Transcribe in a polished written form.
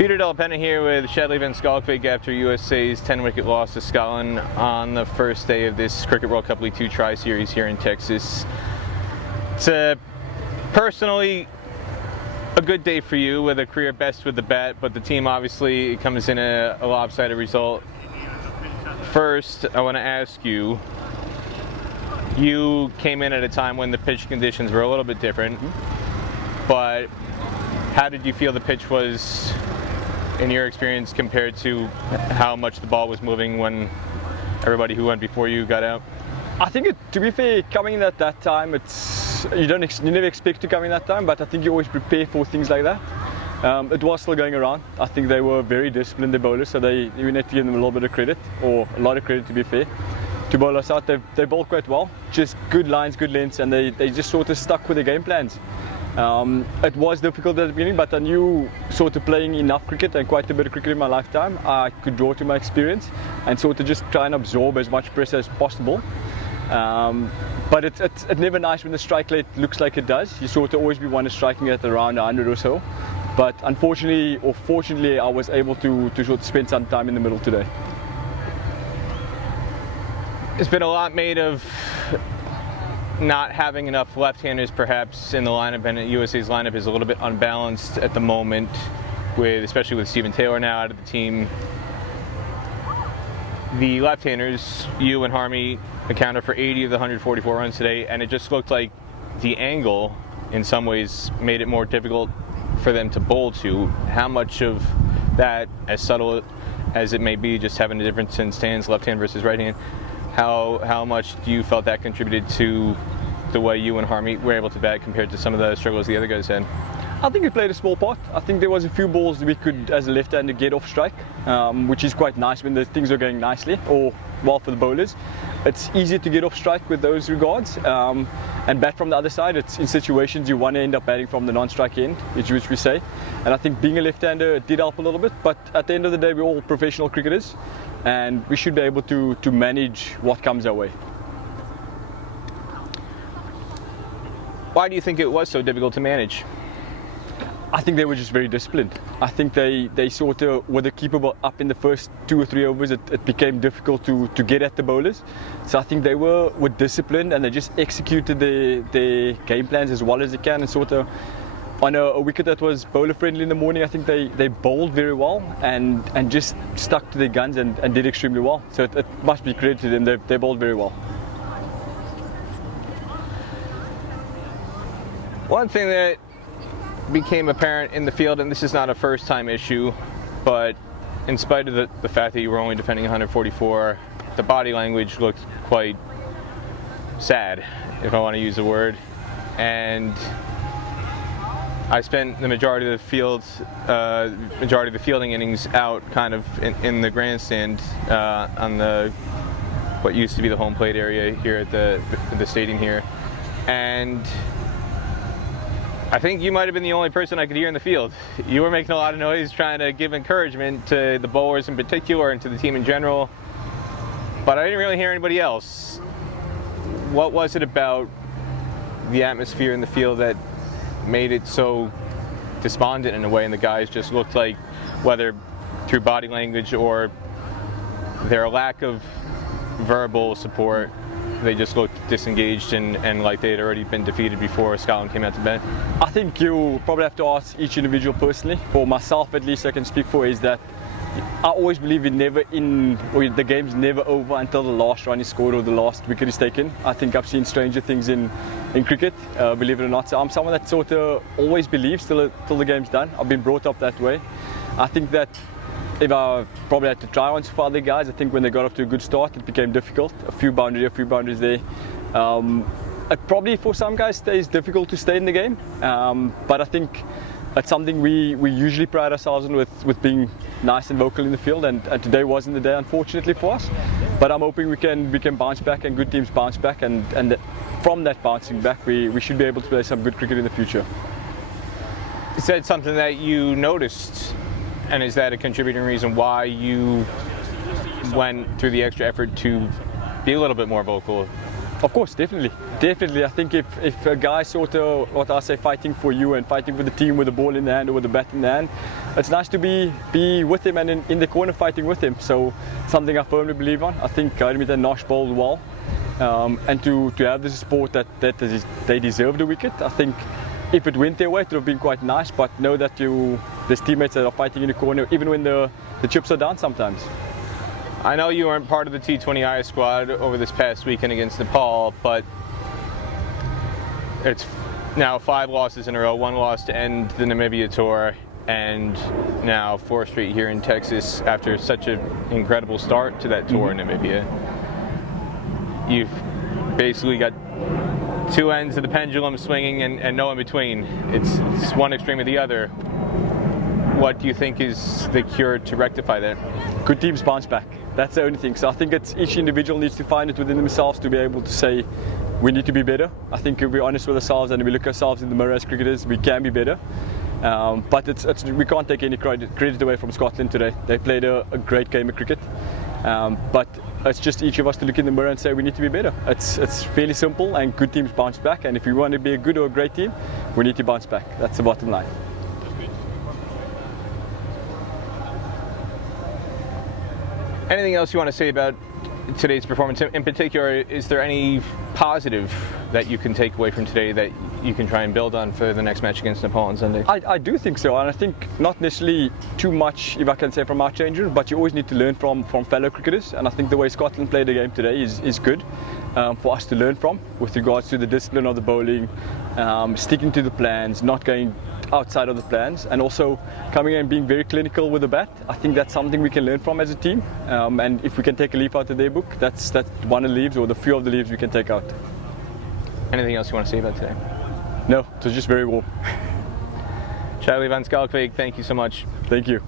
Peter Delapena here with Shadley van Schalkwyk after USA's 10-wicket loss to Scotland on the first day of this Cricket World Cup League 2 Tri-Series here in Texas. It's personally a good day for you with a career best with the bat, but the team obviously comes in a lopsided result. First, I want to ask you, you came in at a time when the pitch conditions were a little bit different, but how did you feel the pitch was in your experience compared to how much the ball was moving when everybody who went before you got out? I think, to be fair, coming in at that time, you never expect to come in that time, but I think you always prepare for things like that. It was still going around. I think they were very disciplined, the bowlers, so you need to give them a little bit of credit, or a lot of credit to be fair. To bowl us out, they bowled quite well, just good lines, good lengths, and they just sort of stuck with the game plans. It was difficult at the beginning, but I knew, sort of playing enough cricket and quite a bit of cricket in my lifetime, I could draw to my experience and sort of just try and absorb as much pressure as possible. But it's never nice when the strike rate looks like it does. You sort of always be one striking at around 100 or so. But unfortunately, or fortunately, I was able to sort of spend some time in the middle today. There's been a lot made of not having enough left-handers perhaps in the lineup, and USA's lineup is a little bit unbalanced at the moment, especially with Stephen Taylor now out of the team. The left-handers, you and Harmy, accounted for 80 of the 144 runs today, and it just looked like the angle in some ways made it more difficult for them to bowl to. How much of that, as subtle as it may be, just having a difference in stance, left hand versus right hand, how much do you felt that contributed to the way you and Harmy were able to bat compared to some of the struggles the other guys had? I think it played a small part. I think there was a few balls we could, as a left-hander, get off strike, which is quite nice when the things are going nicely, or well for the bowlers. It's easier to get off strike with those regards, and bat from the other side. It's in situations you want to end up batting from the non-strike end, which we say. And I think being a left-hander did help a little bit, but at the end of the day, we're all professional cricketers, and we should be able to manage what comes our way. Why do you think it was so difficult to manage? I think they were just very disciplined. I think they sort of, with the keeper up in the first 2 or 3 overs, it became difficult to get at the bowlers. So I think they were disciplined, and they just executed their game plans as well as they can, and sort of on a wicket that was bowler friendly in the morning. I think they bowled very well and just stuck to their guns and did extremely well. So it must be credit to them. They bowled very well. One thing that became apparent in the field, and this is not a first time issue, but in spite of the fact that you were only defending 144, the body language looked quite sad, if I want to use a word. And I spent the majority of the fielding innings out kind of in the grandstand on what used to be the home plate area here at the stadium here, and I think you might have been the only person I could hear in the field. You were making a lot of noise trying to give encouragement to the bowlers in particular and to the team in general, but I didn't really hear anybody else. What was it about the atmosphere in the field that made it so despondent in a way, and the guys just looked like, whether through body language or their lack of verbal support, they just looked disengaged and like they had already been defeated before Scotland came out to bat? I think you probably have to ask each individual personally. For myself, at least, I can speak for, is that I always believe the game's never over until the last run is scored or the last wicket is taken. I think I've seen stranger things in cricket, believe it or not. So I'm someone that sort of always believes till the game's done. I've been brought up that way. I think that if I probably had to try once for other guys, I think when they got off to a good start, it became difficult. A few boundaries there. It probably for some guys stays difficult to stay in the game, but I think it's something we usually pride ourselves on with being nice and vocal in the field, and today wasn't the day, unfortunately, for us. But I'm hoping we can bounce back, and good teams bounce back, and from that bouncing back, we should be able to play some good cricket in the future. Is that something that you noticed? And is that a contributing reason why you went through the extra effort to be a little bit more vocal Of course, definitely. I think if a guy sort of, what I say, fighting for you and fighting for the team with the ball in the hand or with the bat in the hand, it's nice to be with him and in the corner fighting with him. So something I firmly believe on. I think Gareth and Nosh bowled well, and to have this support that they deserve the wicket. I think if it went their way, it would have been quite nice. But know that there's teammates that are fighting in the corner, even when the chips are down sometimes. I know you weren't part of the T20I squad over this past weekend against Nepal, but it's now 5 losses in a row, 1 loss to end the Namibia tour, and now 4 straight here in Texas after such an incredible start to that tour in Namibia. You've basically got 2 ends of the pendulum swinging and no in between. It's one extreme or the other. What do you think is the cure to rectify that? Good teams bounce back. That's the only thing. So I think it's each individual needs to find it within themselves to be able to say we need to be better. I think if we're honest with ourselves and we look ourselves in the mirror as cricketers, we can be better. But we can't take any credit away from Scotland today. They played a great game of cricket. But it's just each of us to look in the mirror and say we need to be better. It's fairly simple, and good teams bounce back. And if we want to be a good or a great team, we need to bounce back. That's the bottom line. Anything else you want to say about today's performance? In particular, is there any positive that you can take away from today that you can try and build on for the next match against Nepal on Sunday? I do think so, and I think not necessarily too much, if I can say, from our change room, but you always need to learn from fellow cricketers, and I think the way Scotland played the game today is good for us to learn from with regards to the discipline of the bowling, sticking to the plans, not going outside of the plans, and also coming in and being very clinical with the bat. I think that's something we can learn from as a team, and if we can take a leaf out of their book, that's one of the leaves or the few of the leaves we can take out. Anything else you want to say about today? No, it was just very warm. Shadley van Schalkwyk, thank you so much. Thank you.